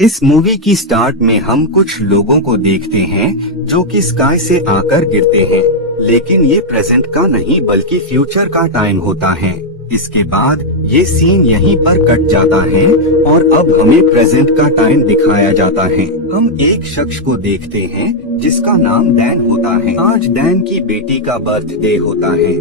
इस मूवी की स्टार्ट में हम कुछ लोगों को देखते हैं जो कि स्काई से आकर गिरते हैं, लेकिन ये प्रेजेंट का नहीं बल्कि फ्यूचर का टाइम होता है। इसके बाद ये सीन यहीं पर कट जाता है और अब हमें प्रेजेंट का टाइम दिखाया जाता है। हम एक शख्स को देखते हैं जिसका नाम डैन होता है। आज डैन की बेटी का बर्थडे होता है,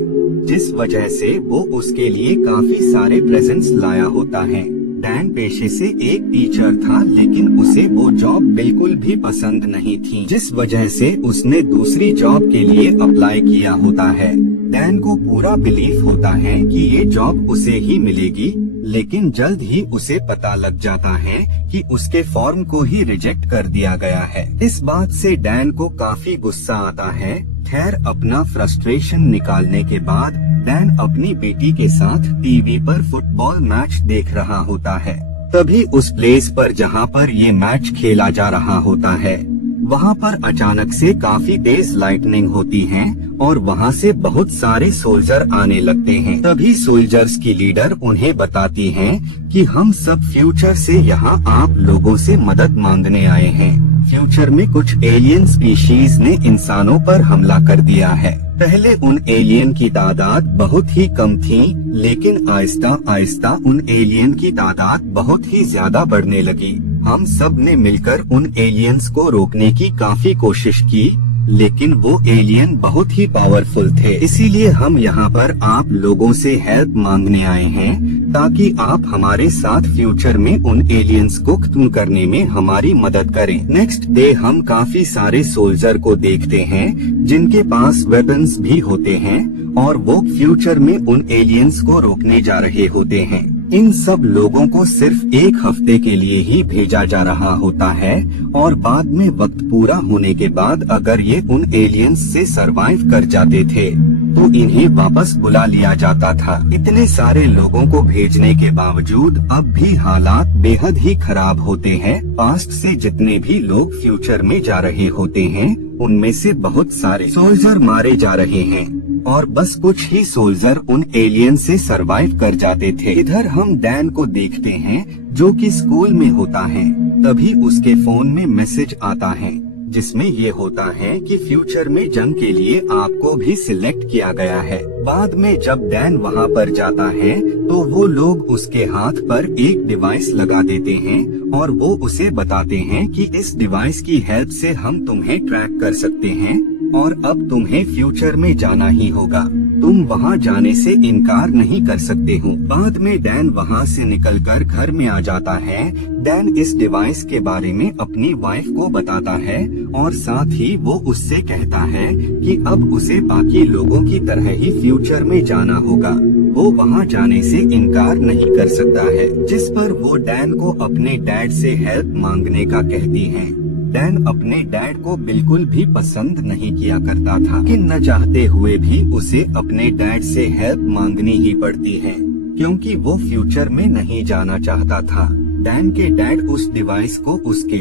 जिस वजह से वो उसके लिए काफी सारे प्रेजेंट्स लाया होता है। डैन पेशे से एक टीचर था, लेकिन उसे वो जॉब बिल्कुल भी पसंद नहीं थी, जिस वजह से उसने दूसरी जॉब के लिए अप्लाई किया होता है। डैन को पूरा बिलीफ होता है कि ये जॉब उसे ही मिलेगी, लेकिन जल्द ही उसे पता लग जाता है कि उसके फॉर्म को ही रिजेक्ट कर दिया गया है। इस बात से डैन को काफी गुस्सा आता है। खैर, अपना फ्रस्ट्रेशन निकालने के बाद डैन अपनी बेटी के साथ टीवी पर फुटबॉल मैच देख रहा होता है। तभी उस प्लेस पर जहाँ पर ये मैच खेला जा रहा होता है, वहाँ पर अचानक से काफी तेज लाइटनिंग होती है और वहाँ से बहुत सारे सोल्जर आने लगते हैं। तभी सोल्जर्स की लीडर उन्हें बताती हैं कि हम सब फ्यूचर से यहाँ आप लोगों से मदद मांगने आए हैं। फ्यूचर में कुछ एलियन स्पीशीज ने इंसानों पर हमला कर दिया है। पहले उन एलियन की तादाद बहुत ही कम थी, लेकिन आहिस्ता आहिस्ता उन एलियन की तादाद बहुत ही ज्यादा बढ़ने लगी। हम सब ने मिलकर उन एलियंस को रोकने की काफी कोशिश की, लेकिन वो एलियन बहुत ही पावरफुल थे। इसीलिए हम यहाँ पर आप लोगों से हेल्प मांगने आए हैं, ताकि आप हमारे साथ फ्यूचर में उन एलियंस को खत्म करने में हमारी मदद करें। नेक्स्ट डे हम काफी सारे सोल्जर को देखते हैं जिनके पास वेपन्स भी होते हैं और वो फ्यूचर में उन एलियंस को रोकने जा रहे होते हैं। इन सब लोगों को सिर्फ एक हफ्ते के लिए ही भेजा जा रहा होता है और बाद में वक्त पूरा होने के बाद अगर ये उन एलियंस से सरवाइव कर जाते थे तो इन्हें वापस बुला लिया जाता था। इतने सारे लोगों को भेजने के बावजूद अब भी हालात बेहद ही खराब होते हैं। पास्ट से जितने भी लोग फ्यूचर में जा रहे होते हैं, उनमें से बहुत सारे सोल्जर मारे जा रहे हैं और बस कुछ ही सोल्जर उन एलियन से सरवाइव कर जाते थे। इधर हम डैन को देखते हैं जो कि स्कूल में होता है। तभी उसके फोन में मैसेज आता है जिसमें ये होता है कि फ्यूचर में जंग के लिए आपको भी सिलेक्ट किया गया है। बाद में जब डैन वहाँ पर जाता है तो वो लोग उसके हाथ पर एक डिवाइस लगा देते हैं और वो उसे बताते हैं कि इस डिवाइस की हेल्प से हम तुम्हें ट्रैक कर सकते हैं और अब तुम्हें फ्यूचर में जाना ही होगा। तुम वहाँ जाने से इनकार नहीं कर सकते हो। बाद में डैन वहाँ से निकलकर घर में आ जाता है। डैन इस डिवाइस के बारे में अपनी वाइफ को बताता है और साथ ही वो उससे कहता है कि अब उसे बाकी लोगों की तरह ही फ्यूचर में जाना होगा। वो वहाँ जाने से इनकार नहीं कर सकता है, जिस पर वो डैन को अपने डैड से हेल्प मांगने का कहती है। डैन अपने डैड को बिल्कुल भी पसंद नहीं किया करता था, लेकिन न चाहते हुए भी उसे अपने डैड से हेल्प मांगनी ही पड़ती है, क्योंकि वो फ्यूचर में नहीं जाना चाहता था। डैन के डैड उस डिवाइस को उसके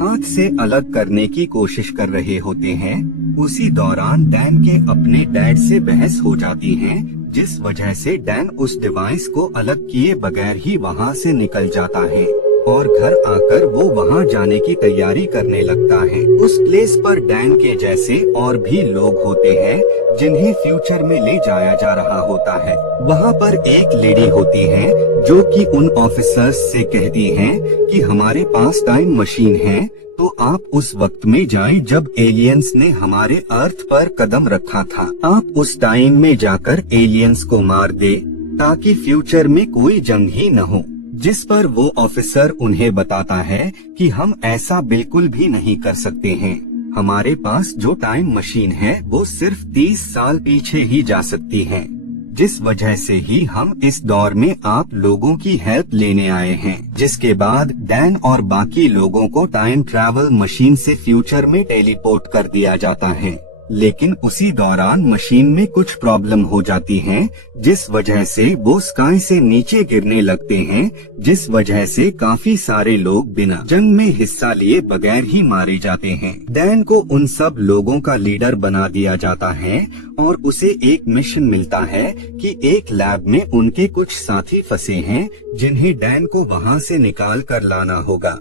हाथ से अलग करने की कोशिश कर रहे होते हैं। उसी दौरान डैन के अपने डैड से बहस हो जाती है, जिस वजह से डैन उस डिवाइस को अलग किए बगैर ही वहाँ से निकल जाता है और घर आकर वो वहाँ जाने की तैयारी करने लगता है। उस प्लेस पर डैन के जैसे और भी लोग होते हैं जिन्हें फ्यूचर में ले जाया जा रहा होता है। वहाँ पर एक लेडी होती है जो कि उन ऑफिसर्स से कहती है कि हमारे पास टाइम मशीन है, तो आप उस वक्त में जाएं जब एलियंस ने हमारे अर्थ पर कदम रखा था। आप उस टाइम में जाकर एलियंस को मार दे ताकि फ्यूचर में कोई जंग ही न हो। जिस पर वो ऑफिसर उन्हें बताता है कि हम ऐसा बिल्कुल भी नहीं कर सकते हैं। हमारे पास जो टाइम मशीन है वो सिर्फ 30 साल पीछे ही जा सकती है, जिस वजह से ही हम इस दौर में आप लोगों की हेल्प लेने आए हैं। जिसके बाद डैन और बाकी लोगों को टाइम ट्रैवल मशीन से फ्यूचर में टेलीपोर्ट कर दिया जाता है, लेकिन उसी दौरान मशीन में कुछ प्रॉब्लम हो जाती है, जिस वजह से वो स्काई से नीचे गिरने लगते हैं, जिस वजह से काफी सारे लोग बिना जंग में हिस्सा लिए बगैर ही मारे जाते हैं। डैन को उन सब लोगों का लीडर बना दिया जाता है और उसे एक मिशन मिलता है कि एक लैब में उनके कुछ साथी फंसे हैं जिन्हें डैन को वहाँ से निकाल कर लाना होगा।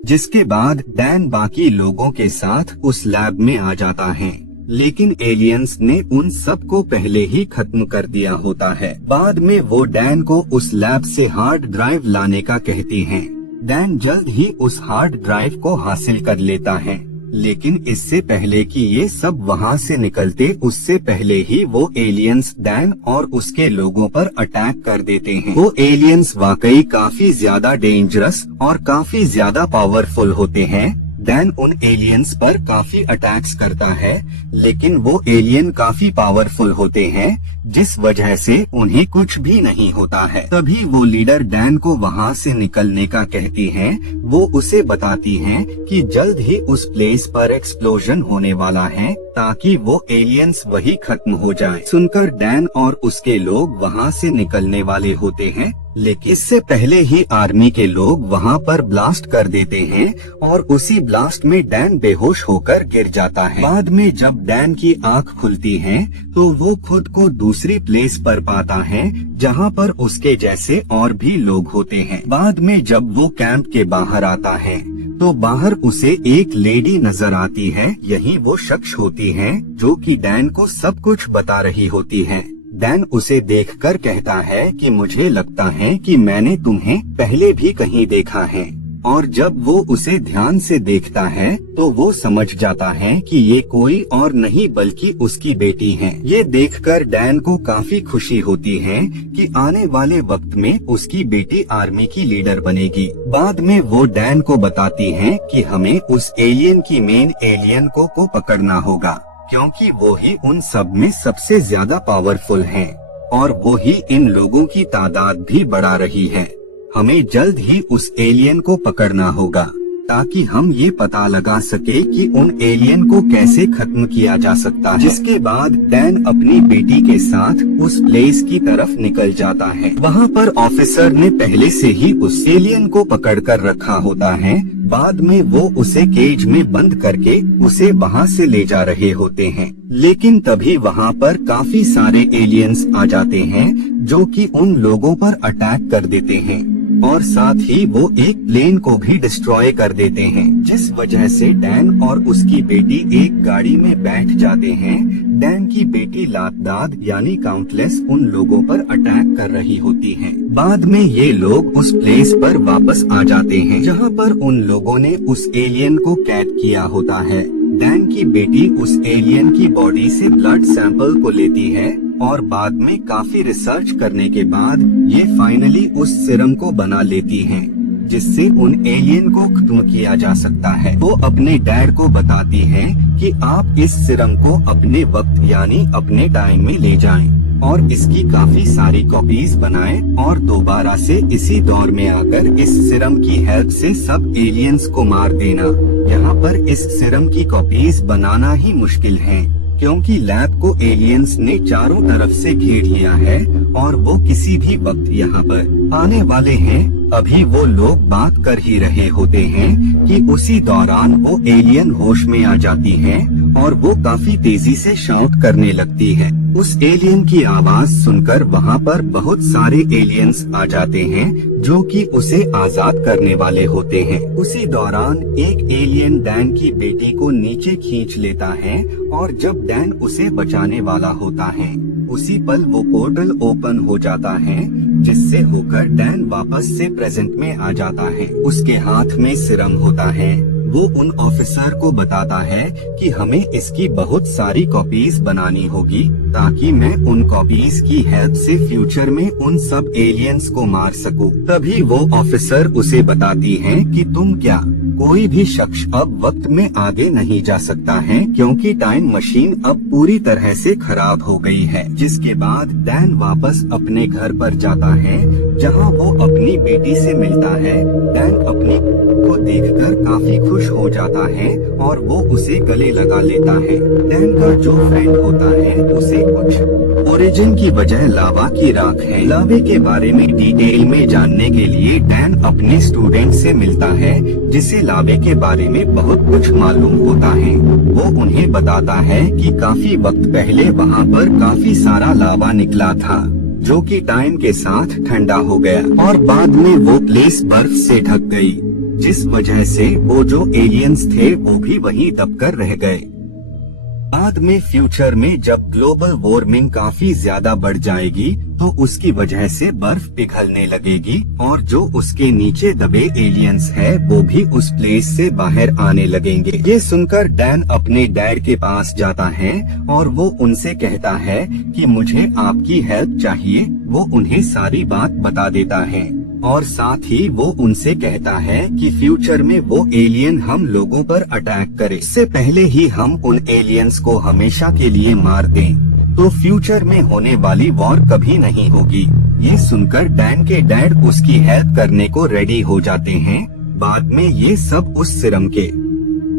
जिसके बाद डैन बाकी लोगों के साथ उस लैब में आ जाता है, लेकिन एलियंस ने उन सब को पहले ही खत्म कर दिया होता है। बाद में वो डैन को उस लैब से हार्ड ड्राइव लाने का कहती हैं। डैन जल्द ही उस हार्ड ड्राइव को हासिल कर लेता है, लेकिन इससे पहले कि ये सब वहाँ से निकलते उससे पहले ही वो एलियंस डैन और उसके लोगों पर अटैक कर देते हैं। वो एलियंस वाकई काफी ज्यादा डेंजरस और काफी ज्यादा पावरफुल होते हैं। डैन उन एलियंस पर काफी अटैक्स करता है, लेकिन वो एलियन काफी पावरफुल होते हैं, जिस वजह से उन्हें कुछ भी नहीं होता है। तभी वो लीडर डैन को वहाँ से निकलने का कहती हैं। वो उसे बताती हैं कि जल्द ही उस प्लेस पर एक्सप्लोजन होने वाला है, ताकि वो एलियंस वही खत्म हो जाए। सुनकर डैन और उसके लोग वहाँ से निकलने वाले होते हैं, लेकिन इससे पहले ही आर्मी के लोग वहाँ पर ब्लास्ट कर देते हैं और उसी ब्लास्ट में डैन बेहोश होकर गिर जाता है। बाद में जब डैन की आंख खुलती है तो वो खुद को दूसरी प्लेस पर पाता है, जहाँ पर उसके जैसे और भी लोग होते हैं। बाद में जब वो कैंप के बाहर आता है तो बाहर उसे एक लेडी नजर आती है। यही वो शख्स होती है जो कि डैन को सब कुछ बता रही होती है। डैन उसे देखकर कहता है कि मुझे लगता है कि मैंने तुम्हें पहले भी कहीं देखा है, और जब वो उसे ध्यान से देखता है तो वो समझ जाता है कि ये कोई और नहीं बल्कि उसकी बेटी है। ये देखकर डैन को काफी खुशी होती है कि आने वाले वक्त में उसकी बेटी आर्मी की लीडर बनेगी। बाद में वो डैन को बताती है कि हमें उस एलियन की मेन एलियन को पकड़ना होगा, क्योंकि वो ही उन सब में सबसे ज्यादा पावरफुल है और वो ही इन लोगों की तादाद भी बढ़ा रही है। हमें जल्द ही उस एलियन को पकड़ना होगा, ताकि हम ये पता लगा सके कि उन एलियन को कैसे खत्म किया जा सकता है। जिसके बाद डैन अपनी बेटी के साथ उस प्लेस की तरफ निकल जाता है। वहाँ पर ऑफिसर ने पहले से ही उस एलियन को पकड़ कर रखा होता है। बाद में वो उसे केज में बंद करके उसे वहाँ से ले जा रहे होते हैं, लेकिन तभी वहाँ पर काफी सारे एलियंस आ जाते हैं जो कि उन लोगों पर अटैक कर देते हैं और साथ ही वो एक प्लेन को भी डिस्ट्रॉय कर देते हैं, जिस वजह से डैन और उसकी बेटी एक गाड़ी में बैठ जाते हैं। डैन की बेटी लातदाद यानी काउंटलेस उन लोगों पर अटैक कर रही होती है। बाद में ये लोग उस प्लेस पर वापस आ जाते हैं जहाँ पर उन लोगों ने उस एलियन को कैद किया होता है। डैन की बेटी उस एलियन की बॉडी से ब्लड सैंपल को लेती है और बाद में काफी रिसर्च करने के बाद ये फाइनली उस सिरम को बना लेती हैं, जिससे उन एलियन को खत्म किया जा सकता है। वो अपने डैड को बताती हैं कि आप इस सिरम को अपने वक्त यानी अपने टाइम में ले जाएं और इसकी काफी सारी कॉपीज बनाएं और दोबारा से इसी दौर में आकर इस सिरम की हेल्प से सब एलियंस को मार देना। यहाँ पर इस सिरम की कॉपीज बनाना ही मुश्किल है, क्योंकि लैब को एलियंस ने चारों तरफ से घेर लिया है और वो किसी भी वक्त यहाँ पर आने वाले हैं। अभी वो लोग बात कर ही रहे होते हैं कि उसी दौरान वो एलियन होश में आ जाती है और वो काफी तेजी से शाउट करने लगती है। उस एलियन की आवाज सुनकर वहाँ पर बहुत सारे एलियंस आ जाते हैं जो कि उसे आजाद करने वाले होते हैं। उसी दौरान एक एलियन डैन की बेटी को नीचे खींच लेता है और जब डैन उसे बचाने वाला होता है उसी पल वो पोर्टल ओपन हो जाता है, जिससे होकर डैन वापस से प्रेजेंट में आ जाता है। उसके हाथ में सिरम होता है। वो उन ऑफिसर को बताता है कि हमें इसकी बहुत सारी कॉपीज बनानी होगी, ताकि मैं उन कॉपीज की हेल्प से फ्यूचर में उन सब एलियंस को मार सकूं। तभी वो ऑफिसर उसे बताती हैं कि तुम क्या कोई भी शख्स अब वक्त में आगे नहीं जा सकता है, क्योंकि टाइम मशीन अब पूरी तरह से खराब हो गई है। जिसके बाद डैन वापस अपने घर पर जाता है, जहां वो अपनी बेटी से मिलता है। डैन अपनी को देखकर काफी खुश हो जाता है और वो उसे गले लगा लेता है। डैन का जो फ्रेंड होता है उसे कुछ ओरिजिन की वजह लावा की राख है। लावे के बारे में डिटेल में जानने के लिए डैन अपने स्टूडेंट से मिलता है, जिसे लावे के बारे में बहुत कुछ मालूम होता है। वो उन्हें बताता है कि काफी वक्त पहले वहाँ पर काफी सारा लावा निकला था, जो कि टाइम के साथ ठंडा हो गया और बाद में वो प्लेस बर्फ से ढक गई, जिस वजह से वो जो एलियंस थे वो भी वहीं दबकर रह गए। बाद में फ्यूचर में जब ग्लोबल वार्मिंग काफी ज्यादा बढ़ जाएगी तो उसकी वजह से बर्फ पिघलने लगेगी और जो उसके नीचे दबे एलियंस है वो भी उस प्लेस से बाहर आने लगेंगे। ये सुनकर डैन अपने डैड के पास जाता है और वो उनसे कहता है कि मुझे आपकी हेल्प चाहिए। वो उन्हें सारी बात बता देता है और साथ ही वो उनसे कहता है कि फ्यूचर में वो एलियन हम लोगों पर अटैक करे, इससे पहले ही हम उन एलियंस को हमेशा के लिए मार दें, तो फ्यूचर में होने वाली वॉर कभी नहीं होगी। ये सुनकर डैन के डैड उसकी हेल्प करने को रेडी हो जाते हैं। बाद में ये सब उस सिरम के,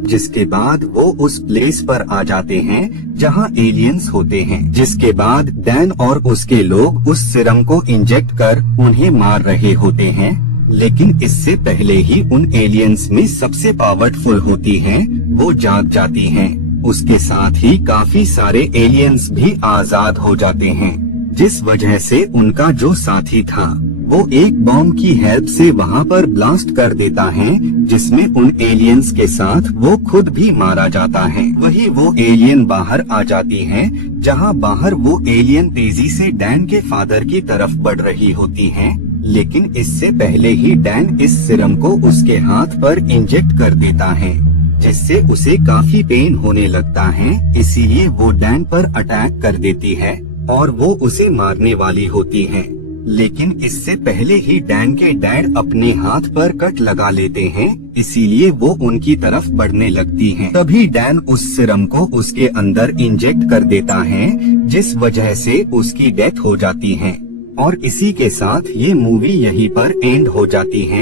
जिसके बाद वो उस प्लेस पर आ जाते हैं जहां एलियंस होते हैं। जिसके बाद डैन और उसके लोग उस सिरम को इंजेक्ट कर उन्हें मार रहे होते हैं, लेकिन इससे पहले ही उन एलियंस में सबसे पावरफुल होती हैं वो जाग जाती हैं। उसके साथ ही काफी सारे एलियंस भी आजाद हो जाते हैं, जिस वजह से उनका जो साथी था वो एक बॉम्ब की हेल्प से वहां पर ब्लास्ट कर देता है, जिसमें उन एलियंस के साथ वो खुद भी मारा जाता है। वही वो एलियन बाहर आ जाती है, जहां बाहर वो एलियन तेजी से डैन के फादर की तरफ बढ़ रही होती है, लेकिन इससे पहले ही डैन इस सिरम को उसके हाथ पर इंजेक्ट कर देता है, जिससे उसे काफी पेन होने लगता है। इसीलिए वो डैन पर अटैक कर देती है और वो उसे मारने वाली होती है, लेकिन इससे पहले ही डैन के डैड अपने हाथ पर कट लगा लेते हैं, इसीलिए वो उनकी तरफ बढ़ने लगती हैं। तभी डैन उस सिरम को उसके अंदर इंजेक्ट कर देता है, जिस वजह से उसकी डेथ हो जाती है। और इसी के साथ ये मूवी यहीं पर एंड हो जाती है।